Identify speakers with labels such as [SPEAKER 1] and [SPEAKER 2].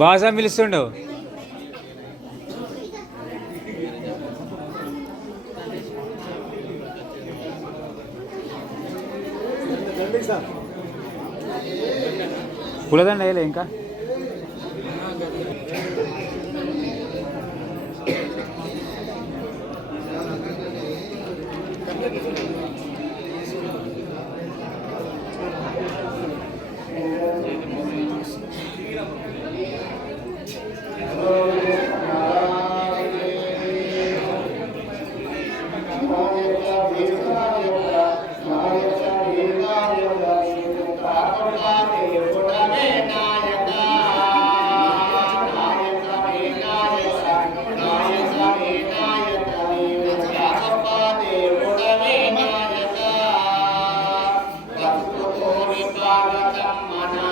[SPEAKER 1] బాసా పిలుస్తుండు పులదండ వేయలే ఇంకా
[SPEAKER 2] Thank you. Sarada Mana.